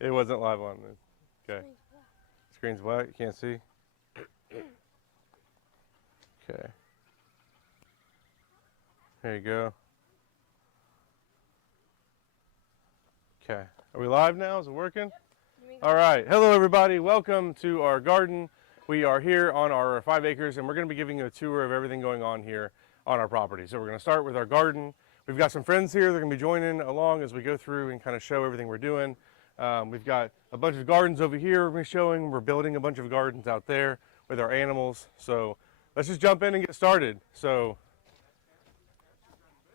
It wasn't live on. Okay. Screen's black. You can't see. Okay. There you go. Okay. Are we live now? Is it working? All right. Hello, everybody. Welcome to our garden. We are here on our 5 acres, and we're going to be giving you a tour of everything going on here on our property. So we're going to start with our garden. We've got some friends here. They're going to be joining along as we go through and kind of show everything we're doing. We've got a bunch of gardens over here we're showing. We're building a bunch of gardens out there with our animals. So let's just jump in and get started. So,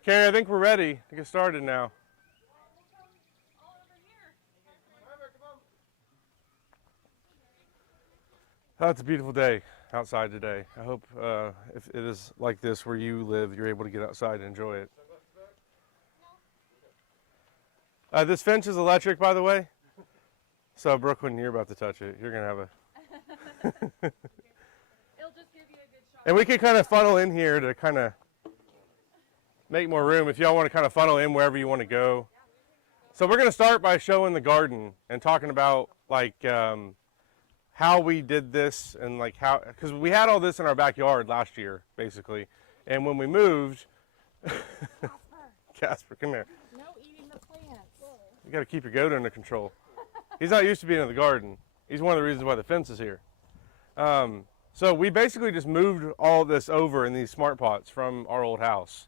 Carrie, I think we're ready to get started now. Oh, it's a beautiful day outside today. I hope if it is like this where you live, you're able to get outside and enjoy it. This fence is electric, by the way. So, Brooke, when you're about to touch it, you're going to have a... It'll just give you a good shot. And we can kind of funnel in here to kind of make more room if y'all want to kind of funnel in wherever you want to go. So we're going to start by showing the garden and talking about like how we did this and like how, because we had all this in our backyard last year, basically. And when we moved, Casper, come here. No eating the plants. You got to keep your goat under control. He's not used to being in the garden. He's one of the reasons why the fence is here. So we basically just moved all this over in these smart pots from our old house.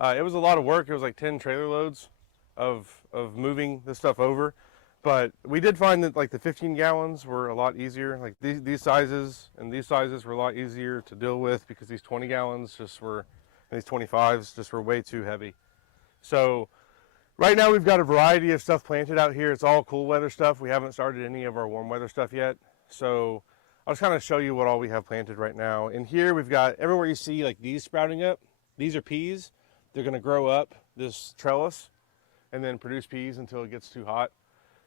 It was a lot of work. It was like 10 trailer loads of moving this stuff over. But we did find that like the 15 gallons were a lot easier. Like these sizes and these sizes were a lot easier to deal with because these 20 gallons just were, and these 25s just were way too heavy. So right now we've got a variety of stuff planted out here. It's all cool weather stuff. We haven't started any of our warm weather stuff yet. So I'll just kind of show you what all we have planted right now. In here we've got everywhere you see like these sprouting up. These are peas. They're going to grow up this trellis and then produce peas until it gets too hot.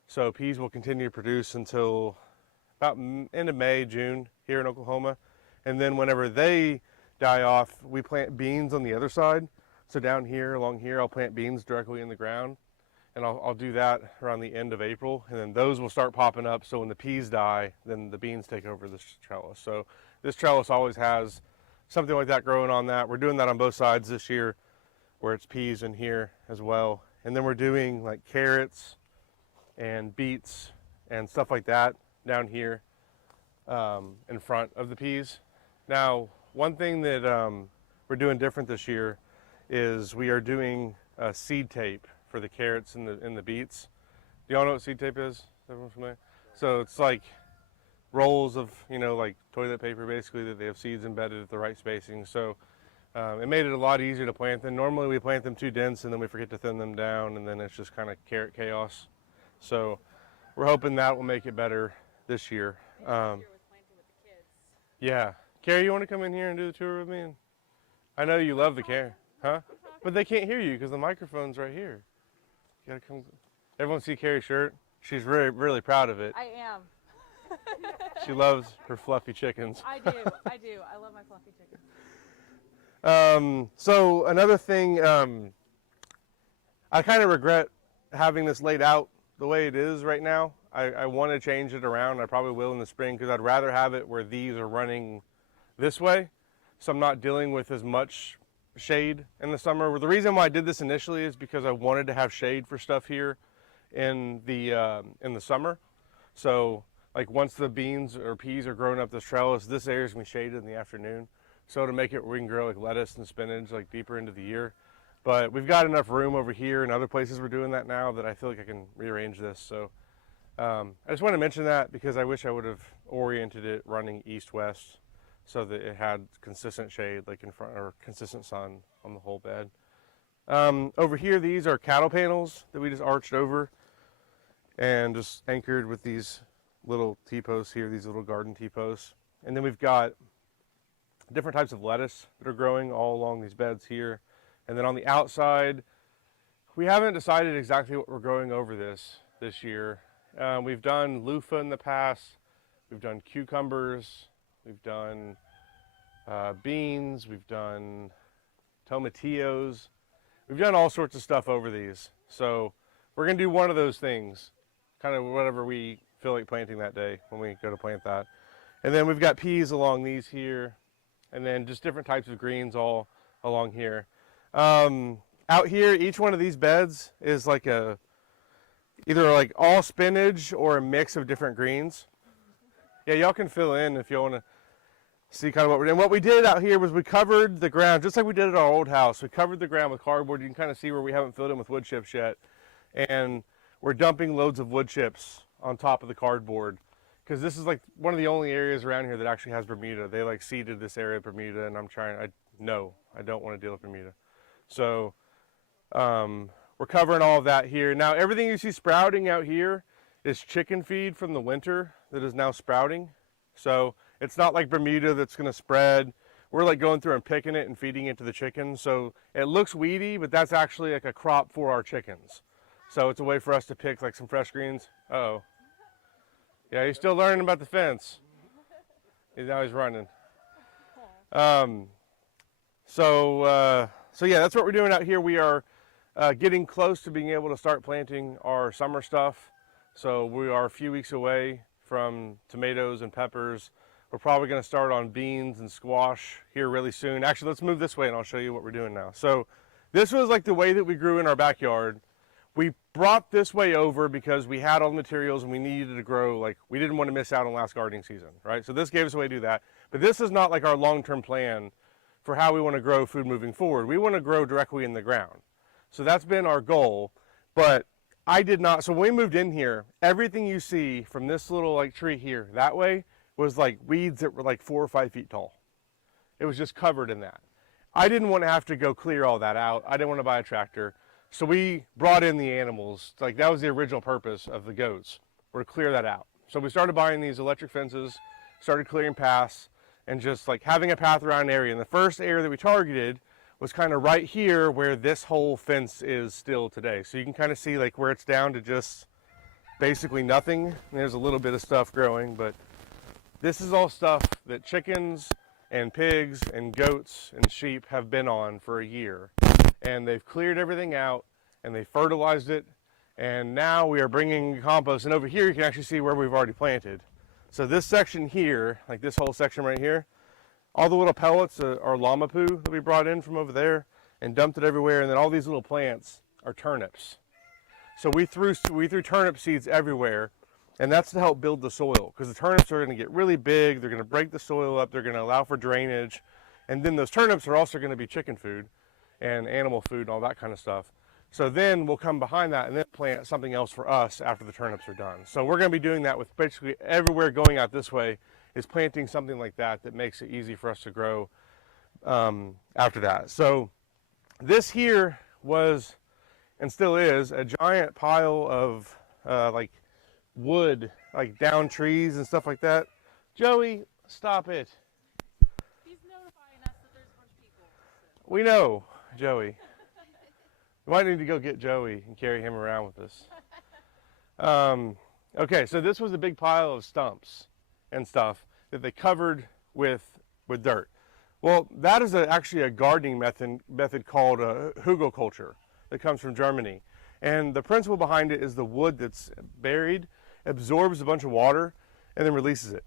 So peas will continue to produce until about end of May, June here in Oklahoma. And then whenever they die off, we plant beans on the other side. So down here, along here, I'll plant beans directly in the ground. And I'll do that around the end of April. And then those will start popping up. So when the peas die, then the beans take over this trellis. So this trellis always has something like that growing on that. We're doing that on both sides this year, where it's peas in here as well. And then we're doing like carrots and beets and stuff like that down here in front of the peas. Now, one thing that we're doing different this year is we are doing seed tape for the carrots and the beets. Do y'all know what seed tape is? Everyone familiar? So it's like rolls of, you know, like toilet paper basically that they have seeds embedded at the right spacing. So it made it a lot easier to plant them. Normally we plant them too dense and then we forget to thin them down and then it's just kind of carrot chaos. So we're hoping that will make it better this year. Yeah. Carrie, you want to come in here and do the tour with me? And I know you love the camera. Huh? But they can't hear you because the microphone's right here. You gotta come. Everyone see Carrie's shirt? She's really, really proud of it. I am. She loves her fluffy chickens. I do. I do. I love my fluffy chickens. So another thing, I kind of regret having this laid out the way it is right now. I want to change it around. I probably will in the spring because I'd rather have it where these are running this way. So I'm not dealing with as much shade in the summer. The reason why I did this initially is because I wanted to have shade for stuff here in the summer. So like once the beans or peas are growing up this trellis, this area is going to be shaded in the afternoon. So to make it where we can grow like lettuce and spinach like deeper into the year. But we've got enough room over here and other places we're doing that now that I feel like I can rearrange this. So I just want to mention that because I wish I would have oriented it running east-west so that it had consistent shade like in front or consistent sun on the whole bed. Over here, these are cattle panels that we just arched over and just anchored with these little T-posts here, these little garden T-posts. And then we've got different types of lettuce that are growing all along these beds here. And then on the outside, we haven't decided exactly what we're growing over this year. We've done loofah in the past. We've done cucumbers. We've done beans. We've done tomatillos. We've done all sorts of stuff over these. So we're going to do one of those things kind of whatever we feel like planting that day when we go to plant that. And then we've got peas along these here, and then just different types of greens all along here. Out here, each one of these beds is like either like all spinach or a mix of different greens. Yeah, y'all can fill in if you want to see kind of what we're doing. What we did out here was we covered the ground, just like we did at our old house. We covered the ground with cardboard. You can kind of see where we haven't filled in with wood chips yet. And we're dumping loads of wood chips on top of the cardboard, because this is like one of the only areas around here that actually has Bermuda. They like seeded this area of Bermuda, and I don't want to deal with Bermuda. So we're covering all of that here. Now everything you see sprouting out here is chicken feed from the winter that is now sprouting. So it's not like Bermuda that's going to spread. We're like going through and picking it and feeding it to the chickens. So it looks weedy, but that's actually like a crop for our chickens. So it's a way for us to pick like some fresh greens. Uh-oh. Yeah, he's still learning about the fence. Now he's running. So yeah, that's what we're doing out here. We are getting close to being able to start planting our summer stuff. So we are a few weeks away from tomatoes and peppers. We're probably going to start on beans and squash here really soon. Actually, let's move this way and I'll show you what we're doing now. So this was like the way that we grew in our backyard. We brought this way over because we had all the materials and we needed to grow, like we didn't want to miss out on last gardening season, right? So this gave us a way to do that. But this is not like our long-term plan for how we want to grow food moving forward. We want to grow directly in the ground. So that's been our goal. But I did not, so when we moved in here, everything you see from this little like tree here, that way, was like weeds that were like 4 or 5 feet tall. It was just covered in that. I didn't want to have to go clear all that out. I didn't want to buy a tractor. So we brought in the animals. Like that was the original purpose of the goats, were to clear that out. So we started buying these electric fences, started clearing paths, and just like having a path around an area. And the first area that we targeted was kind of right here where this whole fence is still today. So you can kind of see like where it's down to just basically nothing. And there's a little bit of stuff growing, but this is all stuff that chickens and pigs and goats and sheep have been on for a year. And they've cleared everything out and they fertilized it. And now we are bringing compost. And over here you can actually see where we've already planted. So this section here, like this whole section right here, all the little pellets are llama poo that we brought in from over there and dumped it everywhere. And then all these little plants are turnips. So we threw turnip seeds everywhere, and that's to help build the soil, because the turnips are going to get really big. They're going to break the soil up. They're going to allow for drainage. And then those turnips are also going to be chicken food and animal food and all that kind of stuff. So then we'll come behind that and then plant something else for us after the turnips are done. So we're going to be doing that with basically everywhere going out this way, is planting something like that that makes it easy for us to grow after that. So this here was, and still is, a giant pile of like wood, like down trees and stuff like that. Joey, stop it. He's notifying us that there's a bunch of people. We know, Joey. We might need to go get Joey and carry him around with us. Okay, so this was a big pile of stumps and stuff that they covered with dirt. Well, that is actually a gardening method called hugelkultur that comes from Germany. And the principle behind it is the wood that's buried absorbs a bunch of water and then releases it.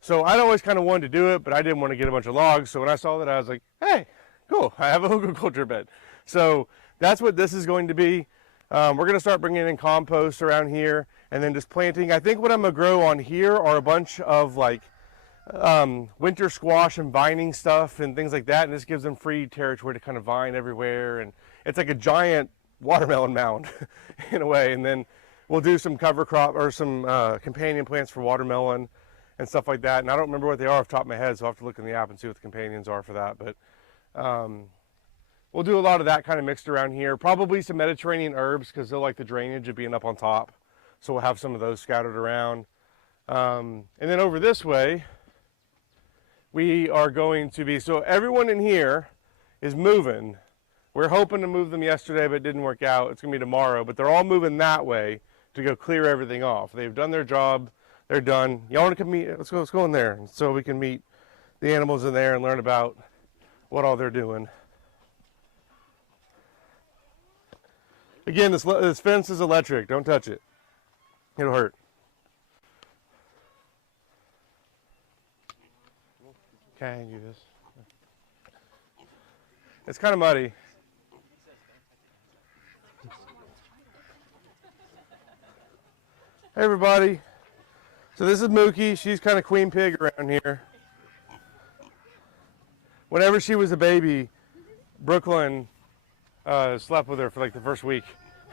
So I'd always kind of wanted to do it, but I didn't want to get a bunch of logs. So when I saw that, I was like, hey, cool, I have a hugelkultur bed. So that's what this is going to be. We're going to start bringing in compost around here and then just planting. I think what I'm going to grow on here are a bunch of like winter squash and vining stuff and things like that. And this gives them free territory to kind of vine everywhere. And it's like a giant watermelon mound in a way. And then we'll do some cover crop or some companion plants for watermelon and stuff like that. And I don't remember what they are off the top of my head, so I'll have to look in the app and see what the companions are for that. But we'll do a lot of that kind of mixed around here. Probably some Mediterranean herbs because they'll like the drainage of being up on top. So we'll have some of those scattered around. And then over this way, we are going to be, so everyone in here is moving. We're hoping to move them yesterday, but it didn't work out. It's going to be tomorrow, but they're all moving that way to go clear everything off. They've done their job. They're done. Y'all want to come meet? Let's go in there so we can meet the animals in there and learn about what all they're doing. Again, this fence is electric. Don't touch it. It'll hurt. Okay, I can do this. It's kind of muddy. Hey everybody. So this is Mookie. She's kind of queen pig around here. Whenever she was a baby, Brooklyn slept with her for like the first week.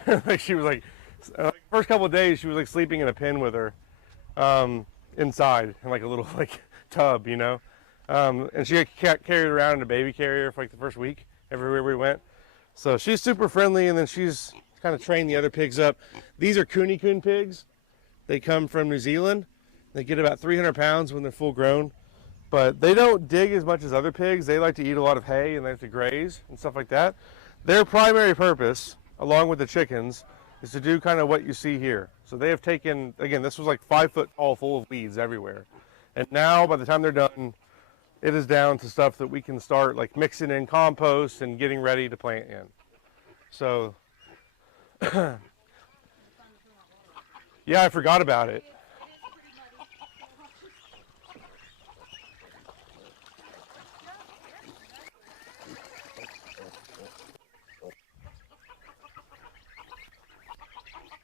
Like she was like, first couple of days she was like sleeping in a pen with her inside in like a little like tub, you know. And she got carried around in a baby carrier for like the first week everywhere we went. So she's super friendly, and then she's kind of trained the other pigs up. These are Cooney Coon pigs. They come from New Zealand. They get about 300 pounds when they're full grown, but they don't dig as much as other pigs. They like to eat a lot of hay and they like to graze and stuff like that. Their primary purpose, along with the chickens, is to do kind of what you see here. So they have taken, again, this was like 5 foot tall full of weeds everywhere. And now by the time they're done, it is down to stuff that we can start like mixing in compost and getting ready to plant in. So, yeah, I forgot about it.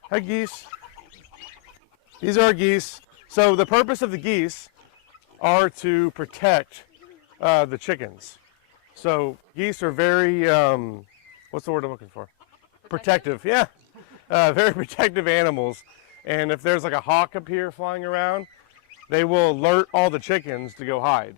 Hi, geese. These are our geese. So the purpose of the geese are to protect the chickens. So geese are very, what's the word I'm looking for? Protective, yeah. Very protective animals. And if there's like a hawk up here flying around, they will alert all the chickens to go hide.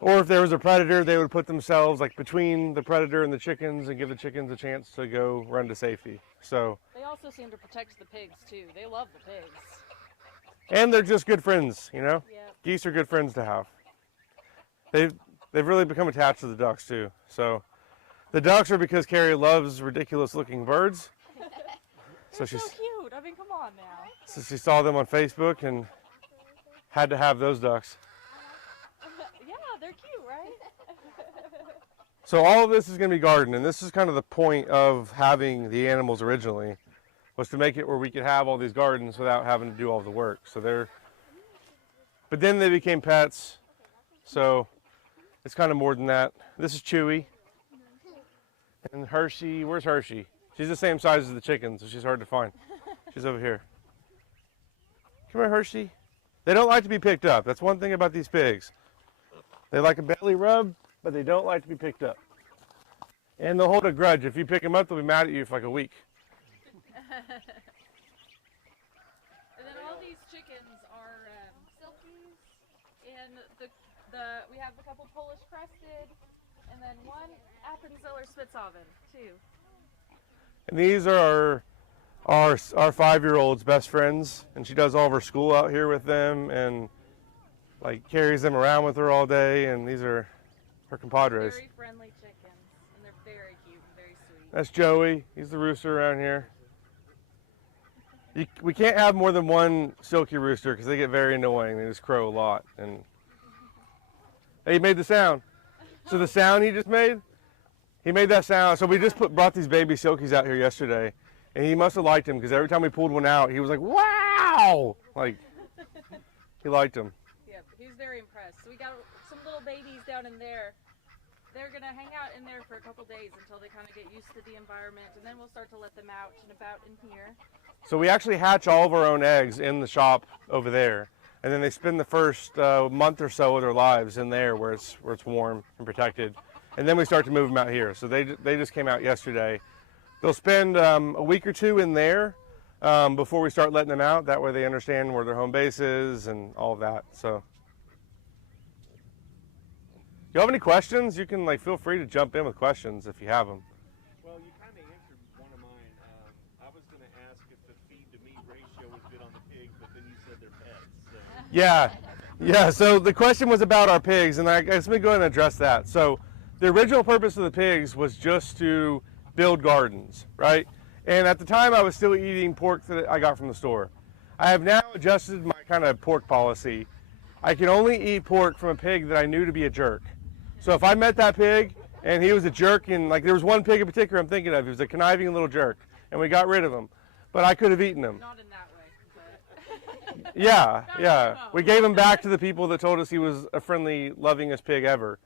Or if there was a predator, they would put themselves like between the predator and the chickens and give the chickens a chance to go run to safety. So They also seem to protect the pigs too. They love the pigs. and they're just good friends, you know? Yep. Geese are good friends to have. They've really become attached to the ducks too. So the ducks are because Carrie loves ridiculous looking birds. They're so cute. I mean, come on now. So she saw them on Facebook and had to have those ducks. Yeah, they're cute, right? So all of this is going to be garden, and this is kind of the point of having the animals originally, was to make it where we could have all these gardens without having to do all the work. So but then they became pets, so it's kind of more than that. This is Chewy, and Hershey, where's Hershey? She's the same size as the chickens, so she's hard to find. She's over here. Come here, Hershey. They don't like to be picked up. That's one thing about these pigs. They like a belly rub, but they don't like to be picked up. And they'll hold a grudge. If you pick them up, they'll be mad at you for like a week. And then all these chickens are silkies, and we have a couple Polish crested, and then one Appenzeller Spitzhoven too. And these are our 5-year-old's best friends, and she does all of her school out here with them, and like carries them around with her all day. And these are her compadres. Very friendly chickens, and they're very cute and very sweet. That's Joey. He's the rooster around here. We can't have more than one silky rooster because they get very annoying. They just crow a lot. And he made the sound. So the sound he just made, he made that sound. So we just brought these baby silkies out here yesterday, and he must have liked them because every time we pulled one out, he was like, "Wow!" Like he liked them. Yep, he was very impressed. So we got some little babies down in there. They're gonna hang out in there for a couple days until they kind of get used to the environment, and then we'll start to let them out and about in here. So we actually hatch all of our own eggs in the shop over there, and then they spend the first month or so of their lives in there where it's warm and protected, and then we start to move them out here. So they just came out yesterday. They'll spend a week or two in there before we start letting them out. That way they understand where their home base is and all of that. So, if you have any questions, you can feel free to jump in with questions if you have them. Well, you kind of answered one of mine. I was going to ask if the feed to meat ratio was good on the pigs, but then you said they're pets. So. Yeah. So the question was about our pigs, and I guess let me go ahead and address that. So the original purpose of the pigs was just to build gardens, right? And at the time, I was still eating pork that I got from the store. I have now adjusted my kind of pork policy. I can only eat pork from a pig that I knew to be a jerk. So if I met that pig and he was a jerk, and there was one pig in particular I'm thinking of, he was a conniving little jerk, and we got rid of him, but I could have eaten him. Not in that way. Yeah, yeah. We gave him back to the people that told us he was a friendly, lovingest pig ever.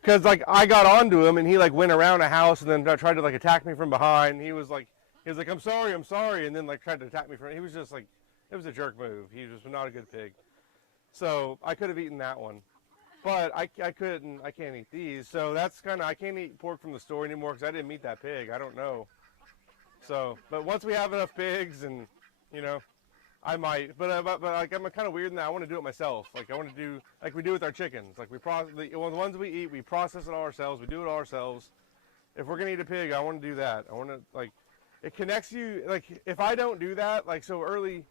Because like I got onto him and he like went around a house and then tried to like attack me from behind. He was like, I'm sorry, and then like tried to attack me from. He was just like, it was a jerk move. He was not a good pig. So I could have eaten that one, but I couldn't. I can't eat these. So that's kind of, I can't eat pork from the store anymore because I didn't meet that pig. I don't know. So, but once we have enough pigs and, you know, I might. But like I'm kind of weird in that I want to do it myself. Like I want to do like we do with our chickens. Like we process the ones we eat. We process it all ourselves. We do it all ourselves. If we're gonna eat a pig, I want to do that. I want to like, it connects you. Like if I don't do that, like so early.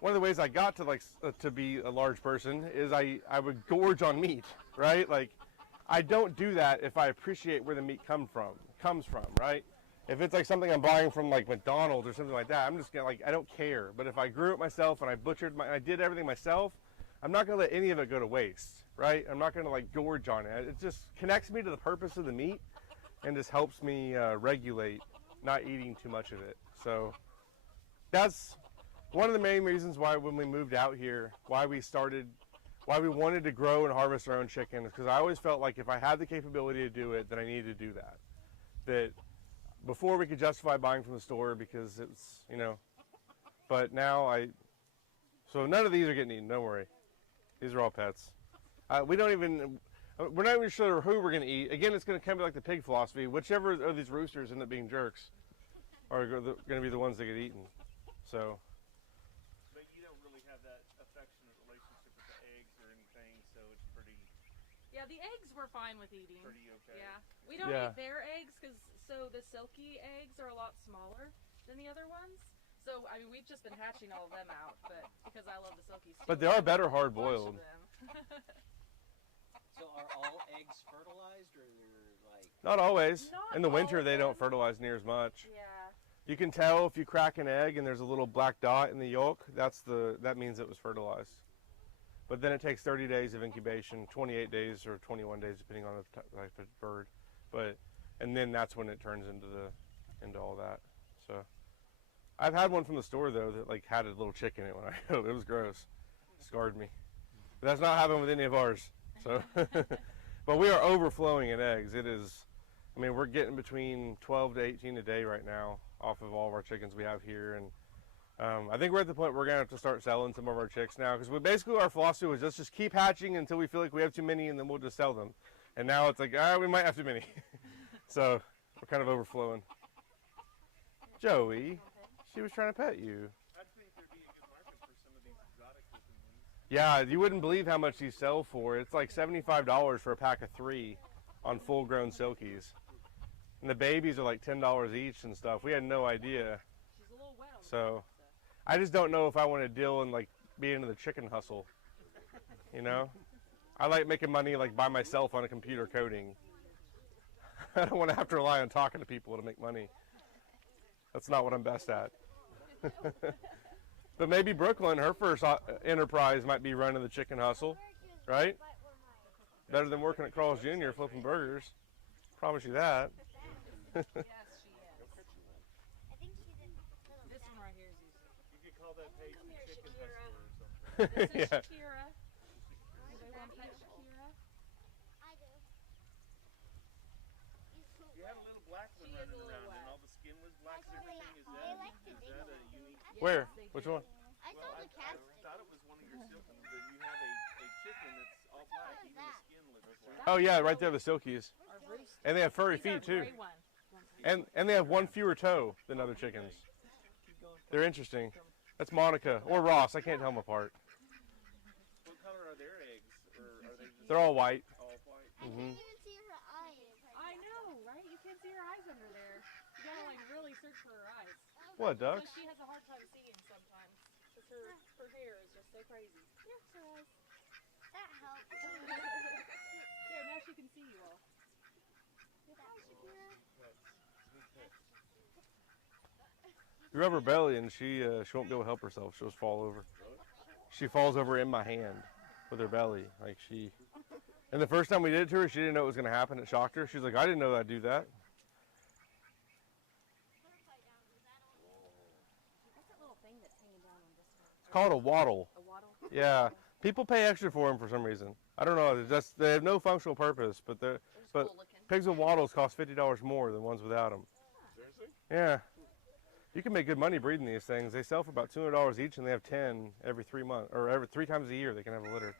One of the ways I got to like to be a large person is I would gorge on meat, right? Like I don't do that if I appreciate where the meat comes from, right? If it's like something I'm buying from like McDonald's or something like that, I'm just gonna like, I don't care. But if I grew it myself and I did everything myself, I'm not gonna let any of it go to waste, right? I'm not gonna like gorge on it. It just connects me to the purpose of the meat and just helps me regulate not eating too much of it. So that's one of the main reasons why when we moved out here, why we wanted to grow and harvest our own chicken, is because I always felt like if I had the capability to do it, then I needed to do that. That before we could justify buying from the store because it's, you know, but now so none of these are getting eaten, don't worry. These are all pets. We're not even sure who we're going to eat. Again, it's going to come like the pig philosophy. Whichever of these roosters end up being jerks are going to be the ones that get eaten. So. Yeah, the eggs we're fine with eating. Pretty okay. Yeah, we don't eat their eggs because the silky eggs are a lot smaller than the other ones. So I mean, we've just been hatching all of them out, but because I love the silkies. But they are better hard boiled. So are all eggs fertilized, or they're like? Not always. Not In the winter, all they of don't them. fertilize near as much. Yeah. You can tell if you crack an egg and there's a little black dot in the yolk. That means it was fertilized. But then it takes 30 days of incubation, 28 days or 21 days depending on the type of bird. And then that's when it turns into all that. So I've had one from the store though that like had a little chick in it when it was gross. It scarred me. But that's not happening with any of ours. So but we are overflowing in eggs. It is, I mean, we're getting between 12 to 18 a day right now off of all of our chickens we have here. And I think we're at the point we're going to have to start selling some of our chicks now, because basically our philosophy was let's just keep hatching until we feel like we have too many and then we'll just sell them. And now it's like, we might have too many. So we're kind of overflowing. Joey, she was trying to pet you. I think there'd be a good market for some of these exotic looking ones. Yeah, you wouldn't believe how much these sell for. It's like $75 for a pack of 3 on full grown silkies. And the babies are like $10 each and stuff. We had no idea. She's a little wet on So I just don't know if I want to deal and like be into the chicken hustle. You know? I like making money like by myself on a computer coding. I don't want to have to rely on talking to people to make money. That's not what I'm best at. But maybe Brooklyn, her first enterprise might be running the chicken hustle, right? Better than working at Carl's Jr. flipping burgers. Promise you that. Yes, she is. This one right here is easy. You could call that page the chicken Shakira. hustler or something. This is Yeah. Shakira. Anybody want to pet Shakira? I do. You had a little black one She is running a little around, wet. and all the skin was black and everything. Is They like to that dig a on unique? Where? they Which do. one? I saw the cats. I thought it was one of your silkies, but you have a chicken that's all black. Even the skin looks black. Oh yeah, right there, the silkies. Our roost. And they have furry These are feet too. gray one. And they have one fewer toe than other chickens. They're interesting. That's Monica or Ross. I can't tell them apart. What color are their eggs, or are they just They're all white. all white? I Mhm. can't even see her eyes. I know, right? You can't see her eyes under there. You gotta like really search for her eyes. What, So ducks? she has a hard time seeing sometimes because her hair is just so crazy. That helps. There, now she can see you all. Hi, Shakira. You rub her belly and she won't be able to help herself. She'll just fall over. She falls over in my hand with her belly. And the first time we did it to her, she didn't know it was going to happen. It shocked her. She's like, I didn't know I'd do that. What's that little thing that's hanging down on this one? It's called a waddle. A waddle? Yeah, people pay extra for them for some reason. I don't know. They have no functional purpose, but Cool looking. pigs with wattles cost $50 more than ones without them. Seriously? Yeah, you can make good money breeding these things. They sell for about $200 each, and they have 10 every 3 months, or every 3 times a year. They can have a litter.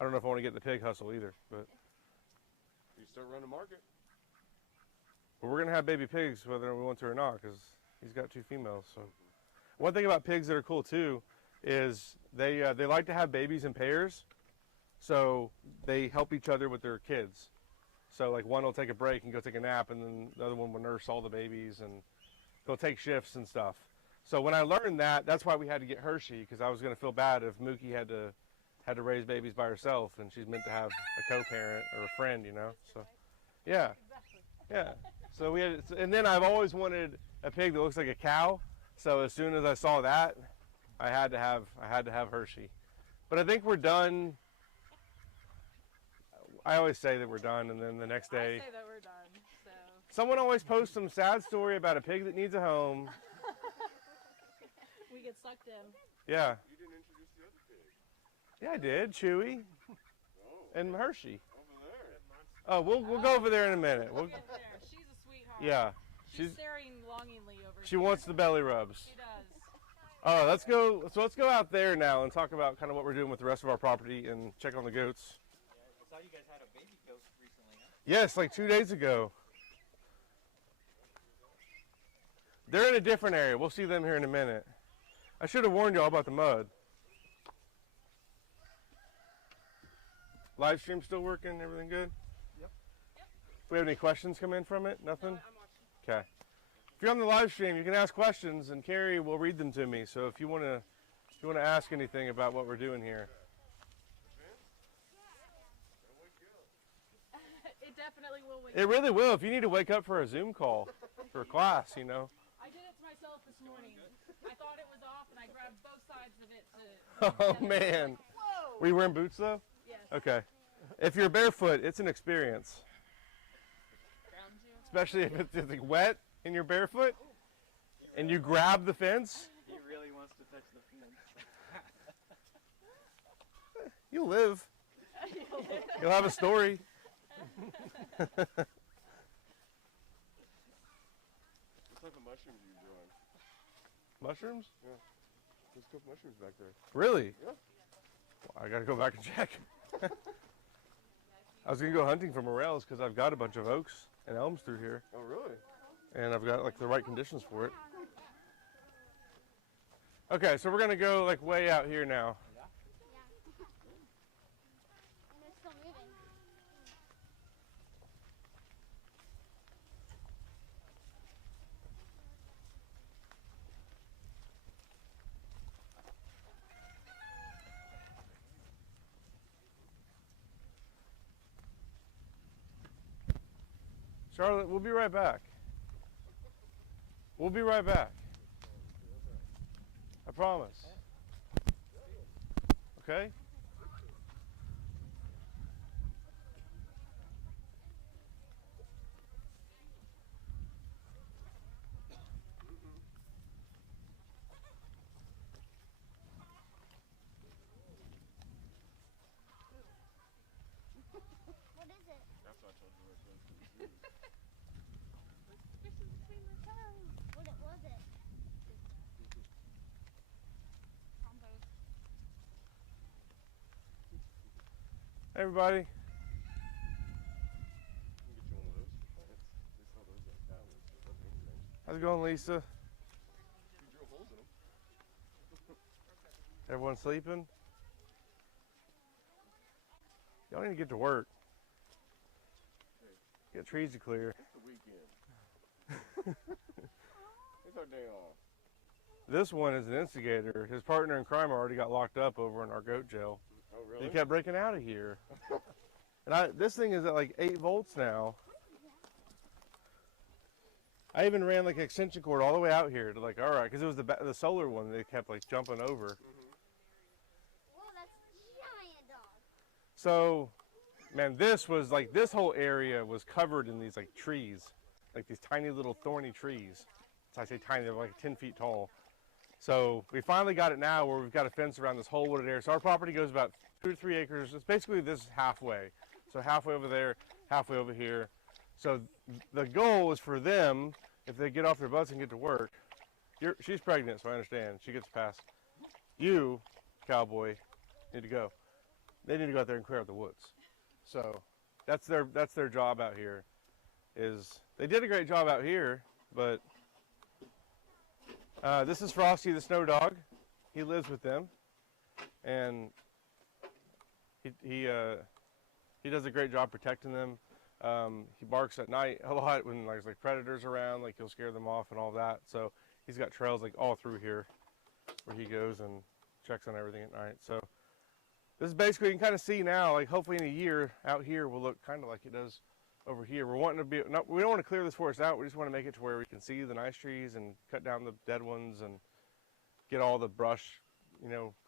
I don't know if I want to get in the pig hustle either, but You start running a market. we're gonna have baby pigs whether we want to or not, because he's got 2 females. So one thing about pigs that are cool too is they like to have babies in pairs, so they help each other with their kids. So like one will take a break and go take a nap, and then the other one will nurse all the babies, and they'll take shifts and stuff. So when I learned that, that's why we had to get Hershey, because I was gonna feel bad if Mookie had to raise babies by herself, and she's meant to have a co-parent or a friend, you know. So yeah, yeah. So we had, and then I've always wanted a pig that looks like a cow. So as soon as I saw that, I had to have Hershey. But I think we're done. I always say that we're done, and then the next day, I say that we're done. So someone always posts some sad story about a pig that needs a home. we get sucked in. Yeah, You didn't introduce the other pig. yeah, I did. Chewy Oh, and Hershey. over there. Oh, we'll go over there in a minute. We'll get there. She's a sweetheart. Yeah, She's staring longingly over she here. wants the belly rubs. She does. Oh, let's go. So let's go out there now and talk about kind of what we're doing with the rest of our property and check on the goats. Yeah, I saw you guys had a baby goat recently, huh? Yes, like 2 days ago. They're in a different area. We'll see them here in a minute. I should have warned y'all about the mud. Live stream still working? Everything good? Yep. We have any questions come in from it? Nothing? I'm watching. Okay. If you're on the live stream, you can ask questions, and Carrie will read them to me. So if you want to ask anything about what we're doing here. It definitely will wake It up. really will. If you need to wake up for a Zoom call for a class, you know. I did it to myself this morning. I thought it was off, and I grabbed both sides of it to. Oh man. Whoa! Were you wearing boots though? Yes. Okay. If you're barefoot, it's an experience. Ground you. Especially if it's like wet and you're barefoot and you grab the fence, He really wants to touch the fence. you'll live. You'll have a story. What type of mushrooms are you growing? Mushrooms? There's a couple mushrooms back there. Really? Yeah. Well, I gotta go back and check. I was gonna go hunting for morels because I've got a bunch of oaks and elms through here, Oh, really? and I've got like the right conditions for it. Okay, so we're gonna go like way out here now. Yeah. And they're still moving. Charlotte, we'll be right back. We'll be right back. I promise. Okay? What is it? That's what I told you where it goes to the zoo. Fishing between their toes. What was it? Combos. Hey, everybody. You can get you one of those for plants. They sell those at tablets. So that makes sense. How's it going, Lisa? You drill holes in them. Everyone sleeping? Y'all need to get to work. Got trees to clear. It's the weekend. It's our day off. This one is an instigator. His partner in crime already got locked up over in our goat jail. Oh, He really? kept breaking out of here. And this thing is at like 8 volts now. I even ran like extension cord all the way out here to like, all right, because it was the solar one they kept like jumping over. Whoa, that's giant dog. So, man, this was like, this whole area was covered in these like trees, like these tiny little thorny trees. So I say tiny, they're like 10 feet tall. So we finally got it now where we've got a fence around this whole wooded area. So our property goes about 2 to 3 acres. It's basically this halfway. So halfway over there, halfway over here. So the goal is for them, if they get off their butts and get to work, she's pregnant, so I understand. She gets past. You, cowboy, need to go. They need to go out there and clear out the woods. So that's their job out here. They did a great job out here, but this is Frosty the snow dog. He lives with them, and he does a great job protecting them. He barks at night a lot when there's like predators around, like he'll scare them off and all that. So he's got trails like all through here where he goes and checks on everything at night. So this is basically, you can kind of see now, like hopefully in a year out here will look kind of like it does over here. We're wanting to we don't want to clear this forest out. We just want to make it to where we can see the nice trees and cut down the dead ones and get all the brush,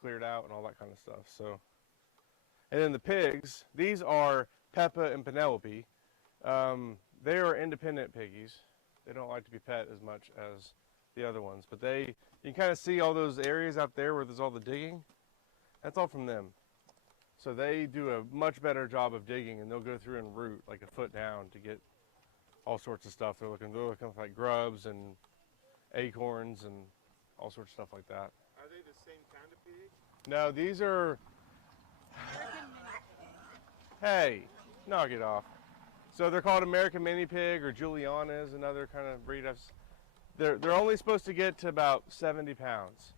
cleared out and all that kind of stuff. So, and then the pigs, these are Peppa and Penelope. They are independent piggies. They don't like to be pet as much as the other ones, but you can kind of see all those areas out there where there's all the digging. That's all from them. So they do a much better job of digging, and they'll go through and root like a foot down to get all sorts of stuff. They're looking for like grubs and acorns and all sorts of stuff like that. Are they the same kind of pig? No, these are. Hey, knock it off. So they're called American Mini Pig, or Juliana is another kind of breed. They're only supposed to get to about 70 pounds.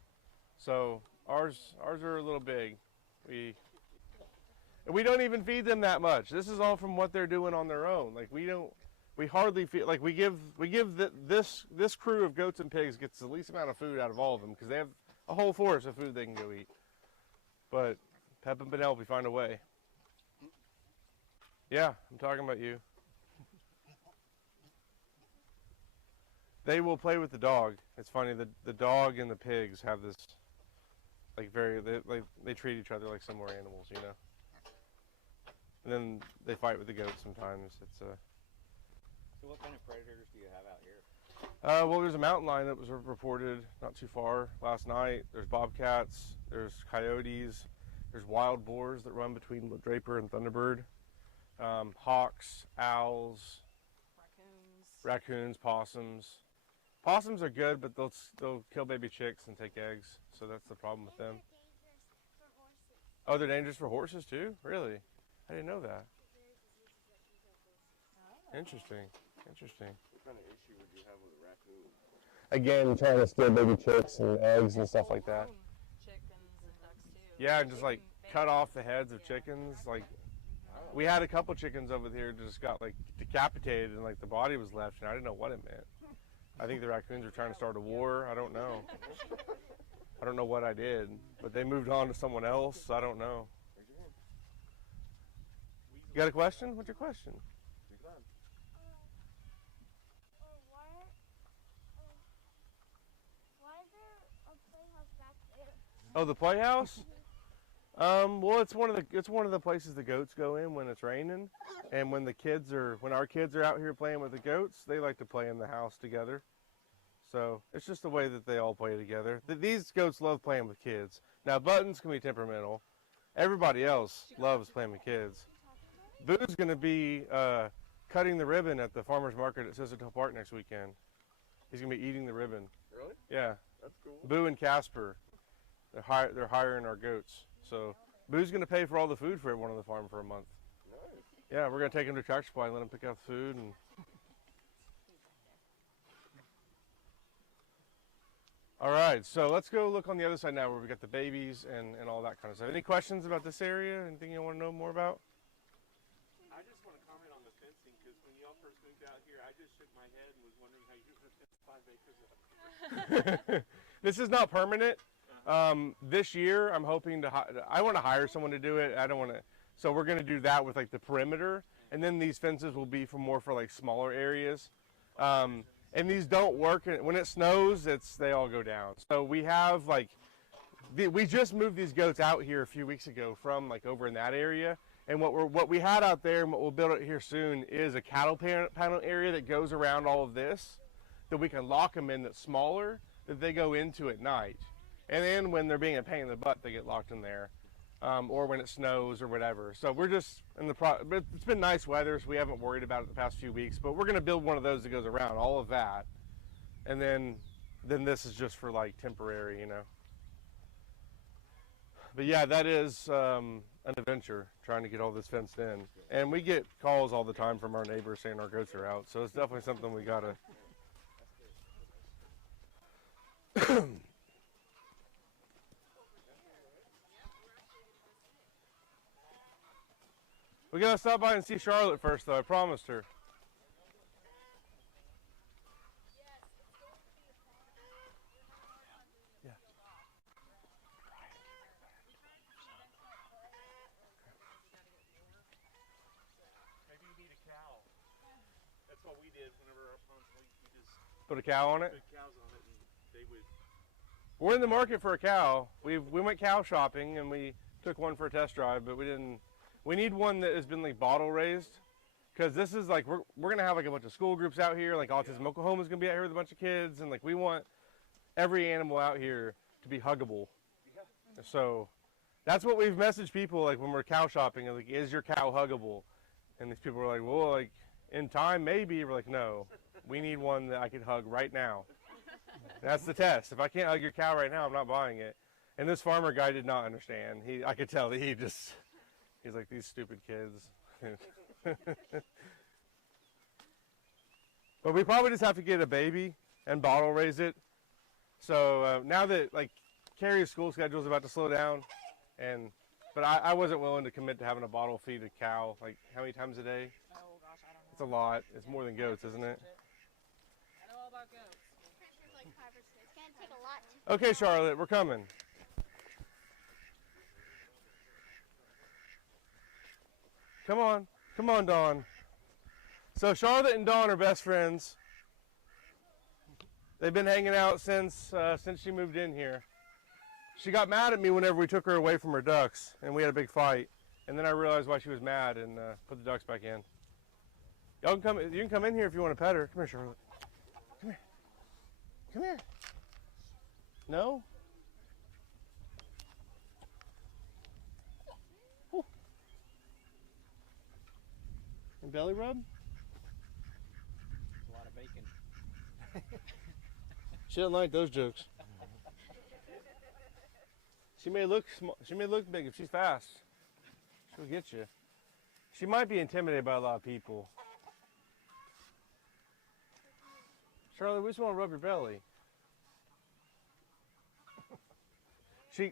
So ours are a little big. We don't even feed them that much. This is all from what they're doing on their own. Like we hardly feel like we give this crew of goats and pigs gets the least amount of food out of all of them because they have a whole forest of food they can go eat. But Peppa and Penelope find a way. Yeah, I'm talking about you. They will play with the dog. It's funny, the dog and the pigs have this they treat each other like similar animals, And then they fight with the goats sometimes. So what kind of predators do you have out here? Well, there's a mountain lion that was reported not too far last night. There's bobcats, there's coyotes, there's wild boars that run between Draper and Thunderbird, hawks, owls, raccoons, possums. Possums are good, but they'll kill baby chicks and take eggs, so that's the problem with them. Oh, they're dangerous for horses too? Really? I didn't know that. Interesting. What kind of issue would you have with a raccoon? Again, trying to steal baby chicks and eggs and stuff like that. Chickens and ducks too. Yeah, and just like cut off the heads of chickens. Like we had a couple chickens over here just got like decapitated and like the body was left, and I didn't know what it meant. I think the raccoons were trying to start a war. I don't know. I don't know what I did, but they moved on to someone else. I don't know. You got a question? What's your question? Why is there a playhouse back there? Oh, the playhouse? Well, it's one of the places the goats go in when it's raining, and when our kids are out here playing with the goats, they like to play in the house together. So it's just the way that they all play together. These goats love playing with kids. Now, Buttons can be temperamental. Everybody else loves playing with kids. Boo's going to be cutting the ribbon at the farmer's market at Sisseton Park next weekend. He's going to be eating the ribbon. Really? Yeah. That's cool. Boo and Casper, they're hiring our goats. So Boo's going to pay for all the food for everyone on the farm for a month. Nice. Yeah, we're going to take him to Tractor Supply and let him pick out the food. And all right, so let's go look on the other side now where we've got the babies and all that kind of stuff. Any questions about this area? Anything you want to know more about? I just want to comment on the fencing because when y'all first moved out here, I just shook my head and was wondering how you were going to fence 5 acres up. This is not permanent. This year, I'm hoping I want to hire someone to do it. I don't want to. So we're going to do that with like the perimeter, and then these fences will be more for like smaller areas. And these don't work. When it snows, they all go down. So we have we just moved these goats out here a few weeks ago from like over in that area. And what we had out there and what we'll build out here soon is a cattle panel area that goes around all of this that we can lock them in that's smaller. that they go into at night. And then when they're being a pain in the butt, they get locked in there. Or when it snows or whatever. So we're just in the but it's been nice weather, so we haven't worried about it the past few weeks. But we're going to build one of those that goes around, all of that. And then this is just for like temporary, you know. But yeah, that is an adventure, trying to get all this fenced in. And we get calls all the time from our neighbors saying our goats are out. So it's definitely something we got to... We gotta stop by and see Charlotte first, though. I promised her. Yeah. Maybe you need a cow. That's what we did whenever our ponds leaked. We just Put a cow on it. put cows on it, and they would. We're in the market for a cow. We went cow shopping and we took one for a test drive, but we didn't. We need one that has been like bottle raised, because this is like we're gonna have like a bunch of school groups out here. Like Autism Oklahoma is gonna be out here with a bunch of kids, and like we want every animal out here to be huggable. So that's what we've messaged people like when we're cow shopping. Like, is your cow huggable? And these people are like, well, like in time maybe. We're like, no, we need one that I could hug right now. That's the test. If I can't hug your cow right now, I'm not buying it. And this farmer guy did not understand. I could tell that he's like, these stupid kids. But we probably just have to get a baby and bottle raise it. So now that like Carrie's school schedule is about to slow down, but I wasn't willing to commit to having a bottle feed a cow like how many times a day? Oh gosh, I don't know. It's a lot. It's more than goats, isn't it? I know all about goats. Like 5 or 6. It's gonna take a lot to Okay, Charlotte, we're coming. Come on, Dawn. So Charlotte and Dawn are best friends. They've been hanging out since she moved in here. She got mad at me whenever we took her away from her ducks, and we had a big fight. And then I realized why she was mad and put the ducks back in. Y'all can come. You can come in here if you want to pet her. Come here, Charlotte. Come here. Come here. No? Ooh. And belly rub? A lot of bacon. She doesn't like those jokes. She may look small. She may look big if she's fast. She'll get you. She might be intimidated by a lot of people. Charlie, we just want to rub your belly.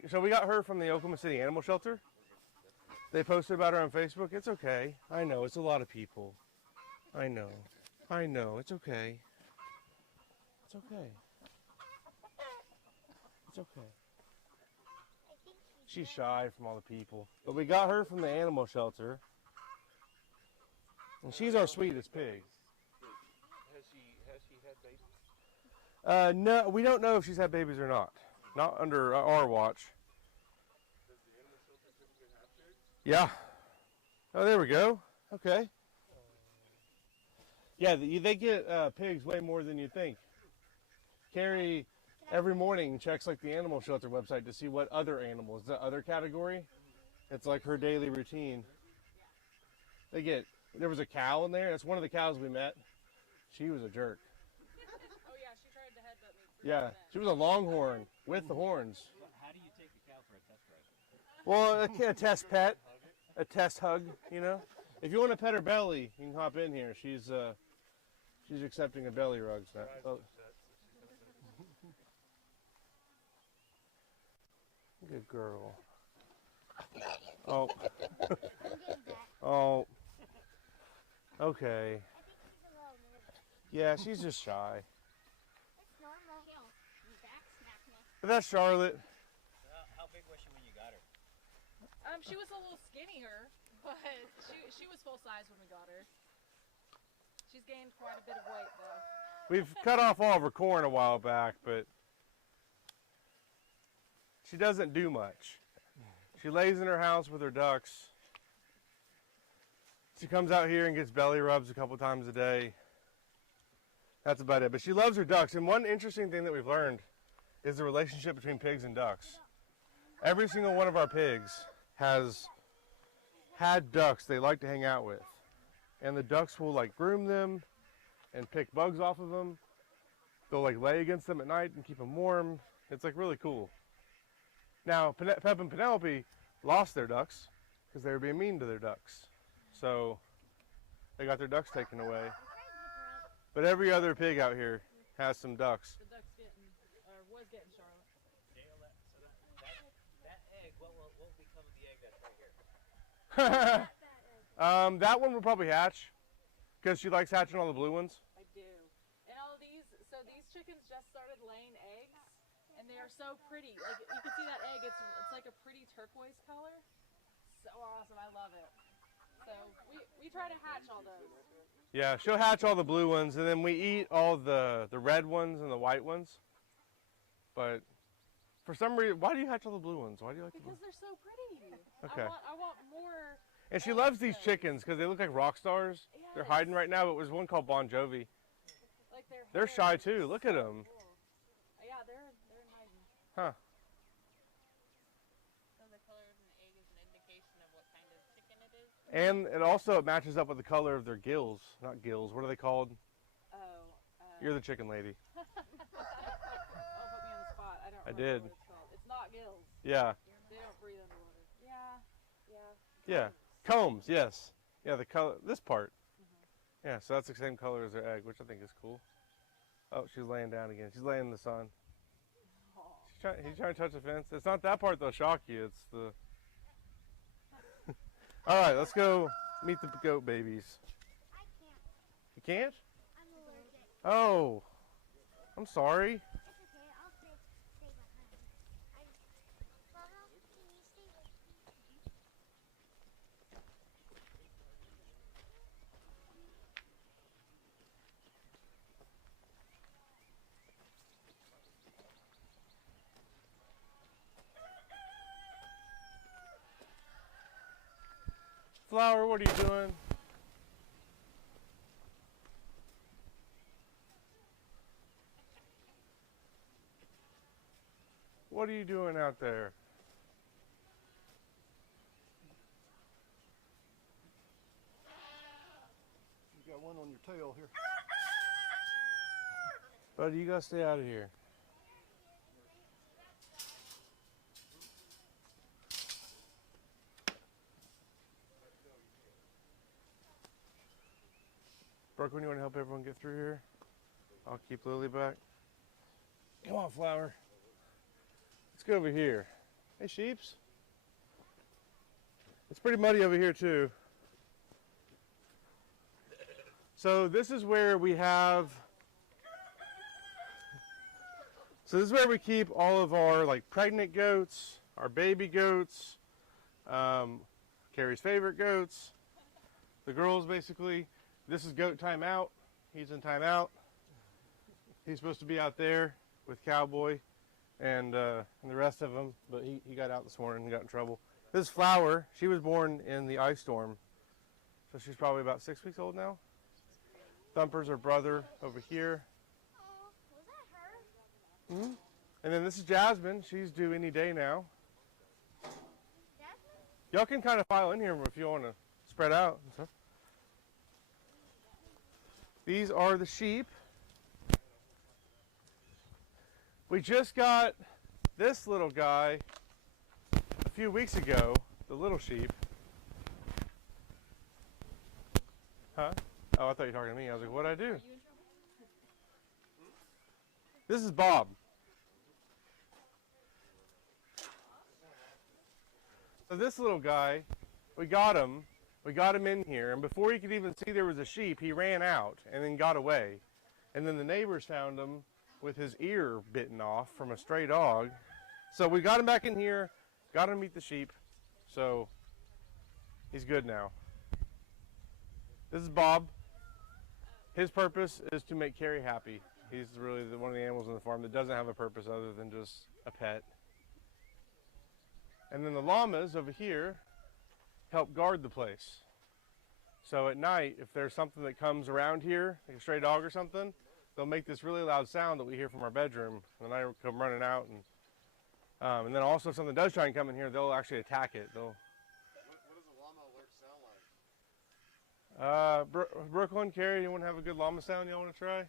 So we got her from the Oklahoma City Animal Shelter. They posted about her on Facebook. It's okay. I know, it's a lot of people. I know. It's okay. It's okay. It's okay. She's shy from all the people. But we got her from the animal shelter. And she's our sweetest pig. Has she had babies? No, we don't know if she's had babies or not. Not under our watch. Does the animal shelter typically have pigs? Yeah. Oh, there we go. Okay. Yeah, they get pigs way more than you think. Carrie, every morning, checks like the animal shelter website to see what other animals, the other category. It's like her daily routine. There was a cow in there. That's one of the cows we met. She was a jerk. Oh yeah, she tried to headbutt me. Yeah, she was a longhorn with the horns. How do you take a cow for a test drive? Well, a test pet, a test hug, you know. If you want to pet her belly, you can hop in here. She's accepting a belly rug. Oh. Good girl. Oh. Oh. Okay. Yeah, she's just shy. It's normal. Back smack me. But that's Charlotte. How big was she when you got her? She was a little skinnier, but she was full size when we got her. She's gained quite a bit of weight though. We've cut off all of her corn a while back, but she doesn't do much. She lays in her house with her ducks. She comes out here and gets belly rubs a couple times a day. That's about it. But she loves her ducks. And one interesting thing that we've learned is the relationship between pigs and ducks. Every single one of our pigs has had ducks they like to hang out with. And the ducks will like groom them and pick bugs off of them. They'll like lay against them at night and keep them warm. It's like really cool. Now, Pep and Penelope lost their ducks because they were being mean to their ducks. So they got their ducks taken away. But every other pig out here has some ducks. The duck's getting, or was getting Charlotte. Dale, that egg, what will become of the egg that's right here? That one will probably hatch because she likes hatching all the blue ones. I do. And all these, so these chickens just started laying eggs, and they are so pretty. Like you can see that egg; it's like a pretty turquoise color. So awesome! I love it. So we try to hatch all those. Yeah, she'll hatch all the blue ones, and then we eat all the red ones and the white ones. But for some reason, why do you hatch all the blue ones? Why do you like Because they're so pretty. Okay. I want more. And she loves these chickens because they look like rock stars. They're Yes. hiding right now, but there's one called Bon Jovi. Like They're shy too. Look at them. Cool. Yeah, they're hiding. Huh. So the color of an egg is an indication of what kind of chicken it is? And it also matches up with the color of their gills. Not gills. What are they called? Oh. You're the chicken lady. Oh, put me on the spot. I don't I remember did. what it's called. It's not gills. Yeah. They don't breathe underwater. Yeah. Yeah. Combs. Yes. Yeah. The color. This part. Yeah. So that's the same color as their egg, which I think is cool. Oh, she's laying down again. She's laying in the sun. He's trying to touch the fence. It's not that part that'll shock you. It's the. All right, let's go meet the goat babies. I can't. You can't? I'm allergic. Oh, I'm sorry. It's okay. I'll stay behind. Mama, can you stay with me? Flower, what are you doing? What are you doing out there? You got one on your tail here. Buddy, you gotta stay out of here. Brooklyn, you want to help everyone get through here? I'll keep Lily back. Come on, Flower. Let's go over here. Hey, sheeps. It's pretty muddy over here, too. So this is where we have... So this is where we keep all of our like pregnant goats, our baby goats, Carrie's favorite goats, the girls basically. This is goat time out. He's in time out. He's supposed to be out there with Cowboy and the rest of them, but he got out this morning and got in trouble. This is Flower. She was born in the ice storm, so she's probably about 6 weeks old now. Thumper's her brother over here. Oh, was that her? And then this is Jasmine. She's due any day now. Jasmine? Y'all can kind of file in here if you want to spread out and stuff. These are the sheep. We just got this little guy a few weeks ago, the little sheep. Huh? Oh, I thought you were talking to me. I was like, what'd I do? This is Bob. So this little guy, we got him in here, and before he could even see there was a sheep, he ran out and then got away. And then the neighbors found him with his ear bitten off from a stray dog. So we got him back in here, got him to meet the sheep, so he's good now. This is Bob. His purpose is to make Carrie happy. He's really one of the animals on the farm that doesn't have a purpose other than just a pet. And then the llamas over here help guard the place. So at night, if there's something that comes around here, like a stray dog or something, they'll make this really loud sound that we hear from our bedroom, and I come running out, and then also if something does try and come in here, they'll actually attack it. They'll. What does a llama alert sound like? Brooklyn, Carrie, you want to have a good llama sound y'all want to try?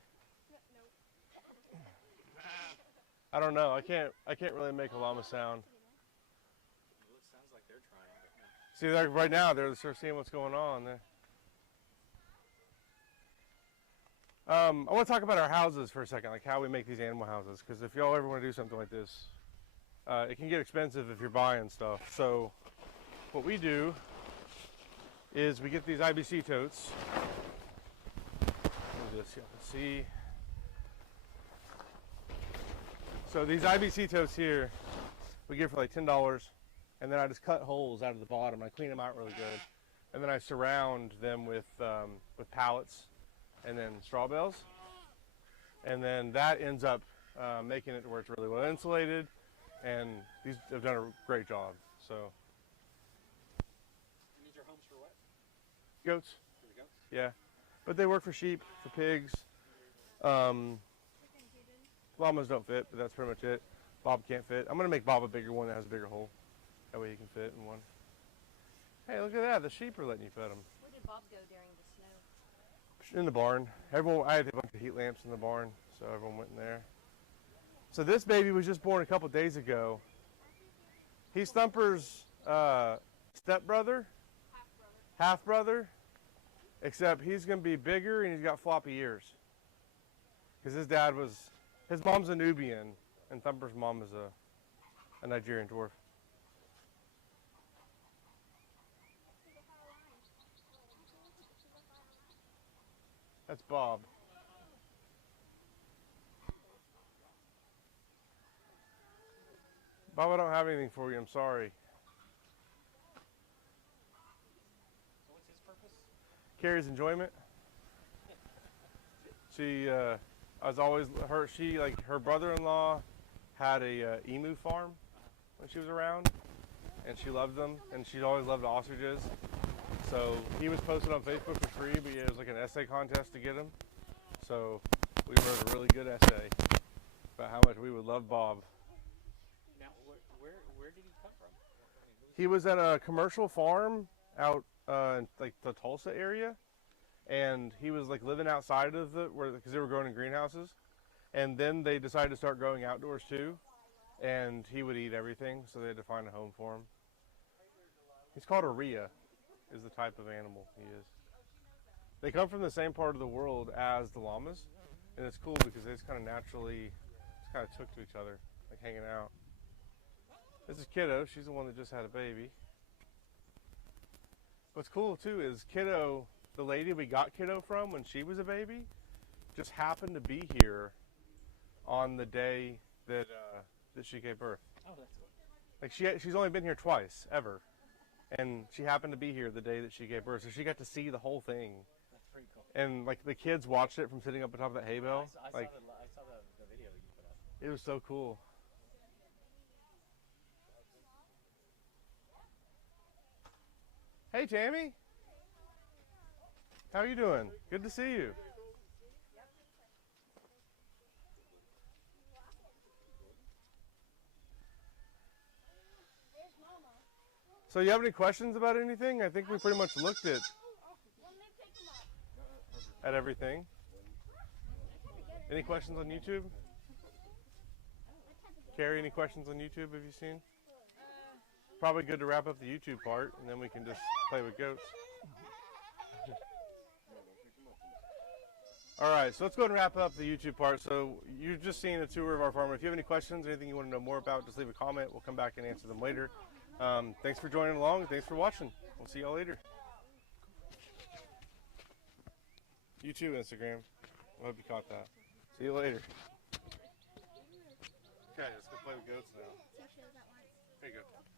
I don't know. I can't really make a llama sound. Well, it sounds like they're trying, but no. See, like right now they're sort of seeing what's going on. I want to talk about our houses for a second, like how we make these animal houses. Because if y'all ever want to do something like this, it can get expensive if you're buying stuff. So what we do is we get these IBC totes. What is this? You can see. So these IBC totes here, we get for like $10, and then I just cut holes out of the bottom. I clean them out really good, and then I surround them with pallets, and then straw bales, and then that ends up making it where it's really well insulated, and these have done a great job. So And these are homes for what? goats, For the goats? yeah, but they work for sheep, for pigs. Llamas don't fit, but that's pretty much it. Bob can't fit. I'm gonna make Bob a bigger one that has a bigger hole. That way he can fit in one. Hey, look at that. The sheep are letting you pet them. Where did Bob go during the snow? In the barn. I had a bunch of heat lamps in the barn, so everyone went in there. So this baby was just born a couple days ago. He's Thumper's stepbrother, half brother, except he's gonna be bigger and he's got floppy ears. Because his mom's a Nubian, and Thumper's mom is a Nigerian dwarf. That's Bob. Bob, I don't have anything for you. I'm sorry. So what's his purpose? Carrie's enjoyment. She, I was always her brother-in-law had a emu farm when she was around, and she loved them, and she always loved ostriches. So he was posted on Facebook for free, but it was like an essay contest to get him. So we wrote a really good essay about how much we would love Bob. Now, where did he come from? I mean, He was at a commercial farm out in like the Tulsa area, and he was like living outside of because they were growing in greenhouses, and then they decided to start growing outdoors too, and he would eat everything, so they had to find a home for him. He's called a rhea, is the type of animal he is. They come from the same part of the world as the llamas, and it's cool because they just kind of naturally took to each other, like hanging out. This is Kiddo. She's the one that just had a baby. What's cool too is Kiddo, the lady we got Kiddo from when she was a baby, just happened to be here on the day that she gave birth. oh, that's cool. Like she's only been here twice ever, and she happened to be here the day that she gave birth, so she got to see the whole thing. That's pretty cool. And like the kids watched it from sitting up on top of that hay bale. I saw Like the video that you put up. it was so cool. Hey Tammy, how are you doing? Good to see you. So you have any questions about anything? I think we pretty much looked at everything. Any questions on YouTube? Carrie, any questions on YouTube have you seen? Probably good to wrap up the YouTube part, and then we can just play with goats. All right, so let's go ahead and wrap up the YouTube part. So you've just seen a tour of our farm. If you have any questions, anything you want to know more about, just leave a comment. We'll come back and answer them later. Thanks for joining along. Thanks for watching. We'll see y'all later. You too, Instagram. I hope you caught that. See you later. Okay, let's go play with goats now. Here you go.